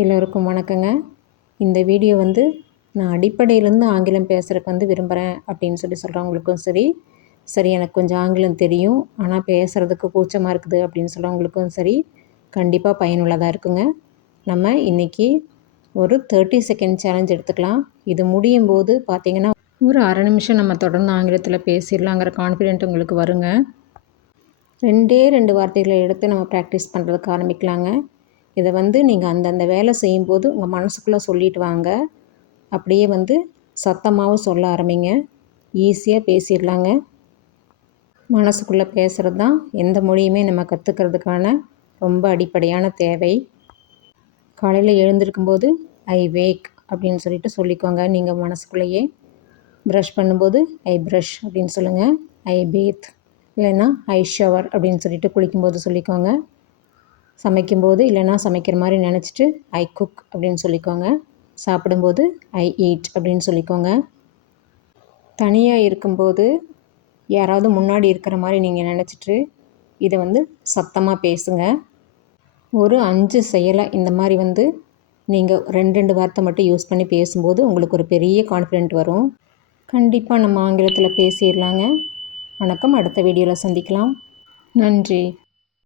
எல்லோருக்கும் வணக்கங்க. இந்த வீடியோ நான் அடிப்படையிலேருந்து ஆங்கிலம் பேசுகிறதுக்கு விரும்புகிறேன் அப்படின்னு சொல்கிறவங்களுக்கும் சரி, எனக்கு கொஞ்சம் ஆங்கிலம் தெரியும் ஆனால் பேசுகிறதுக்கு கூச்சமாக இருக்குது அப்படின்னு சொல்கிறவங்களுக்கும் சரி, கண்டிப்பாக பயனுள்ளதாக இருக்குங்க. நம்ம இன்றைக்கி ஒரு 30 செகண்ட் சேலஞ்ச் எடுத்துக்கலாம். இது முடியும் போது பார்த்திங்கன்னா ஒரு அரை நிமிஷம் நம்ம தொடர்ந்து ஆங்கிலத்தில் பேசிடலாங்கிற கான்ஃபிடென்ட் உங்களுக்கு வருங்க. 2 வார்த்தைகளை எடுத்து நம்ம ப்ராக்டிஸ் பண்ணுறதுக்கு ஆரம்பிக்கலாங்க. இதை நீங்கள் அந்தந்த வேலை செய்யும்போது உங்கள் மனசுக்குள்ளே சொல்லிட்டு வாங்க. அப்படியே சத்தமாகவும் சொல்ல ஆரம்பிங்க. ஈஸியாக பேசிடலாங்க. மனசுக்குள்ளே பேசுகிறது தான் எந்த மொழியுமே நம்ம கற்றுக்கிறதுக்கான ரொம்ப அடிப்படையான தேவை. காலையில் எழுந்திருக்கும்போது ஐ வேக் அப்படின்னு சொல்லிக்கோங்க நீங்கள் மனசுக்குள்ளேயே. ப்ரஷ் பண்ணும்போது ஐ ப்ரஷ் அப்படின்னு சொல்லுங்கள். ஐ பேத் இல்லைன்னா ஐ ஷவர் அப்படின்னு குளிக்கும்போது சொல்லிக்கோங்க. சமைக்கும்போது இல்லைன்னா சமைக்கிற மாதிரி நினச்சிட்டு ஐ குக் அப்படின்னு சொல்லிக்கோங்க. சாப்பிடும்போது ஐ ஈட் அப்படின்னு சொல்லிக்கோங்க. தனியாக இருக்கும்போது யாராவது முன்னாடி இருக்கிற மாதிரி நீங்கள் நினச்சிட்டு இதை சத்தமாக பேசுங்க. ஒரு 5 செயலை இந்த மாதிரி நீங்கள் 2 வார்த்தை மட்டும் யூஸ் பண்ணி பேசும்போது உங்களுக்கு ஒரு பெரிய கான்ஃபிடென்ட் வரும். கண்டிப்பாக நம்ம ஆங்கிலத்தில் பேசிடலாங்க. வணக்கம். அடுத்த வீடியோவில் சந்திக்கலாம். நன்றி.